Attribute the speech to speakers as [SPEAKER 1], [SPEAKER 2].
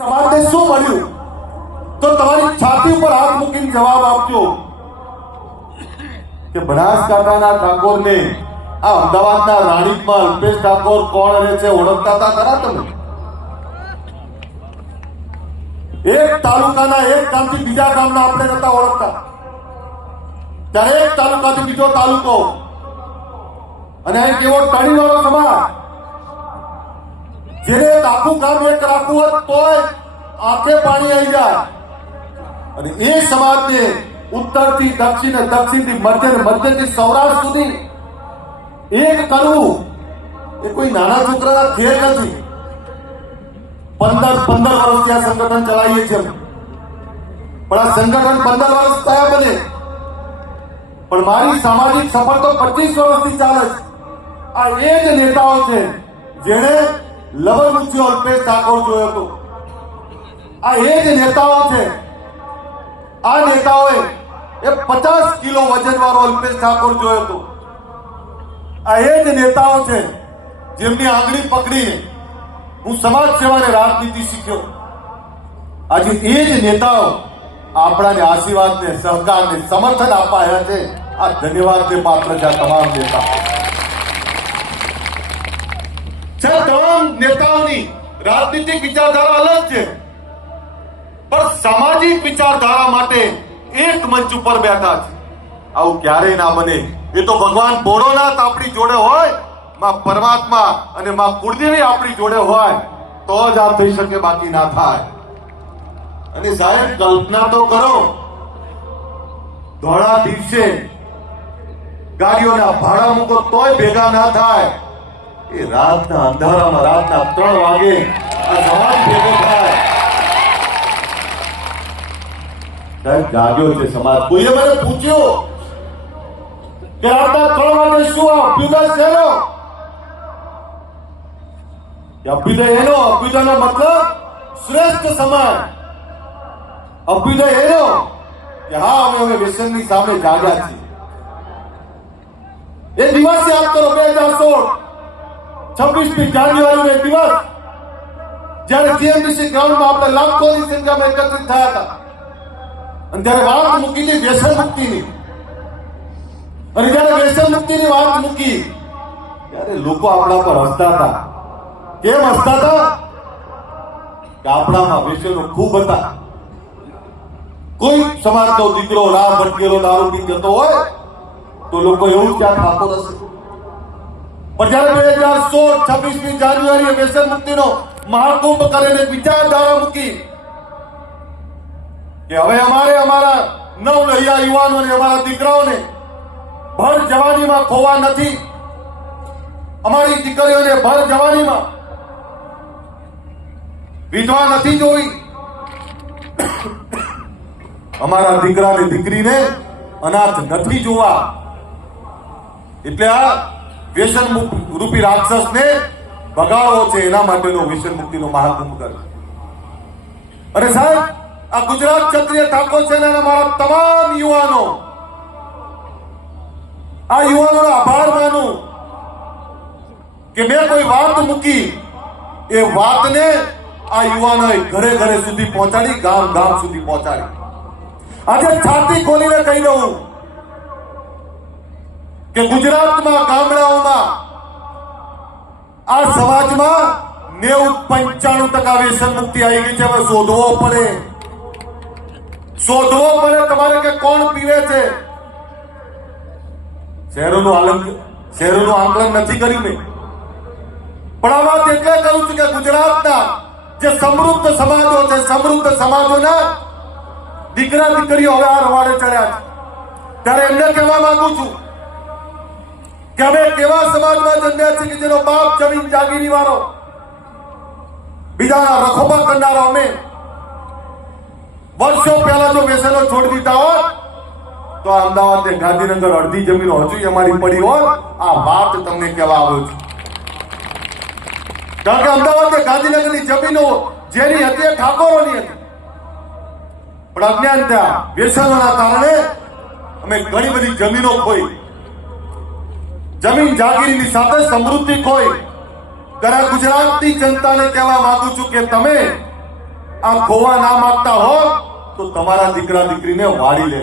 [SPEAKER 1] સમાજને શું મળ્યું? તો તમારી છાતી ઉપર હાથ મૂકીને જવાબ આપજો. કે બનાસકાંઠાના ઠાકોરને આ અમદાવાદના રાણીપમાં અલ્પેશ ઠાકોર કોણ રહે છે ઓળખતા હતા? ખરા તમે? એક તાલુકાના એક ગામથી બીજા ગામના આપણે નતા ઓળખતા. ત્યારે એક તાલુકાથી બીજો તાલુકો. અને એક એવો ટણીવાળો સમાજ. જેને આખું ગામ એક રાખવું હોત તોય આંખે પાણી આવી જાય. અને એ સમાજને ઉત્તરથી, દક્ષિણ દક્ષિણ દક્ષિણથી મધ્ય મધ્યથી, સૌરાષ્ટ્ર સુધી એક કરવું એ કોઈ નાના છોકરાના ખેલ નથી. પંદર પંદર વર્ષથી આ સંગઠન ચલાવીએ છીએ પણ આ સંગઠન પંદર વર્ષ થયા બને. પણ મારી સામાજિક સફળ તો પચીસ વર્ષથી ચાલે છે. આ એ જ નેતાઓ છે જેણે લવણમુચ્યો અલ્પેશ ઠાકોર જોયો હતો. આ એ જ નેતાઓ છે. આ નેતાઓએ એ પચાસ કિલો વજન વાળો અલ્પેશ ઠાકોર જોયો હતો. આ એ જ નેતાઓ છે જેમની આંગળી પકડીને હું સમાજ સેવાને રાજનીતિ શીખ્યો. આજે એ જ નેતાઓ આપણાને આશીર્વાદને, સહકારને, સમર્થન આપવા આવ્યા છે. આ ધન્યવાદને પાત્ર છે આ તમામ નેતાઓ છે તમામ નેતાઓની રાજનીતિક વિચારધારા અલગ છે. પણ સામાજિક વિચારધારા માટે એક મંચ ઉપર બેઠા છે. આવું ક્યારેય ના બને. એ તો ભગવાન ભોળોનાથ આપણી જોડે હોય. માં પરમાત્મા અને માં કુળદેવી આપણી જોડે હોય. તો જ આ થઈ શકે, બાકી ના થાય. અને સાહેબ, કલ્પના તો કરો. ધોળા દિવસે ગાડીઓના ભાડા મૂકો તોય ભેગા ના થાય. એ રાતના અંધારામાં રાતના ત્રણ વાગે આ સમાજ ભેગો થાય. સાહેબ, જાગ્યો છે સમાજ. કોઈએ મને પૂછ્યો કે રાતના ત્રણ વાગે શું અભ્યુદય શેનો અભ્યુદય એનો? અભ્યુદયનો મતલબ શ્રેષ્ઠ સમાજ. અભ્યુદય એનો કે હા, અમે હવે વ્યસનની સામે જાગ્યા છીએ. એ દિવસે કરો, બે હજાર સોળ છવ્વીસમી જાન્યુઆરીનો નો દિવસ જ્યારે જીએમડીસી ગ્રાઉન્ડમાં આપણે લાખોની સંખ્યામાં એકત્રિત થયા હતા. અને ત્યારે વાત મૂકી હતી વ્યસન મુક્તિની. અને જયારે વ્યસન મુક્તિની વાત મૂકી, ત્યારે લોકો આપણા પર હસતા હતા. કેમ હસતા હતા? કે આપણામાં વ્યસનો ખૂબ હતા. કોઈ સમાજનો દીકરો રાહ ભટકેલો દારૂ પી જતો હોય, તો લોકો એવું જ ક્યાં ખાતો હશે. દીકરાઓને ભર જવાનીમાં ખોવા નથી. અમારી દીકરીઓને ભર જવાનીમાં વિધવા નથી જોઈ. અમારા દીકરાને દીકરીને અનાથ નથી જોવા. એટલે આ વ્યસન રૂપી રાક્ષસને ભગાડવો છે એના માટેનો વ્યસન મુક્તિનો મહાકુંભ કરે અને સાહેબ, આ ગુજરાત ક્ષત્રિય ઠાકોર સેનાના મારા તમામ યુવાનો, આ યુવાનોનો આભાર માનું કે મેં કોઈ વાત મૂકી, એ વાતને આ યુવાનોએ ઘરે ઘરે સુધી પહોંચાડી, ગામ ગામ સુધી પહોંચાડી. આજે છાતી ખોલીને કહી દઉં કે ગુજરાતમાં ગામડાઓમાં આ સમાજમાં નેવું પંચાણું ટકા વ્યસન મુક્તિ આવી ગઈ છે. હવે શોધવો પડે. શોધવો પડે તમારે કે કોણ પીવે છે? શહેરોનું આલમ શહેરોનું આંકલન નથી કર્યું મેં. પણ આ વાત એટલે કરું છું કે ગુજરાતના જે સમૃદ્ધ સમાજો છે, સમૃદ્ધ સમાજોના દીકરા દીકરીઓ હવે આ રવાડે ચડ્યા છે. ત્યારે એમને કહેવા માંગુ છું અમે કેવા સમાજમાં જન્મ્યા છીએ કે જેનો બાપ જમીન જાગીરી વાળો. બીજાના રખોપા કરનારો અમે. વર્ષો પહેલા જો વ્યસનો છોડી દીધા હોત, તો અમદાવાદ ને ગાંધીનગર અડધી જમીનો હજુ અમારી પડી હોત. આ વાત તમને કહેવા આવ્યો છું. કારણ કે અમદાવાદ ને ગાંધીનગરની જમીનો જેની હતી એ ઠાકોરોની હતી. પણ અજ્ઞાનતા વ્યસનોના કારણે અમે ઘણી બધી જમીનો ખોઈ. જમીન જાગીરની સાથે સમૃદ્ધિ ખોઈ ત્યારે ગુજરાતની જનતાને કહેવા માંગુ છું કે તમે આ ખોવા ના માંગતા હો, તો તમારા દીકરા દીકરીને વાળી લે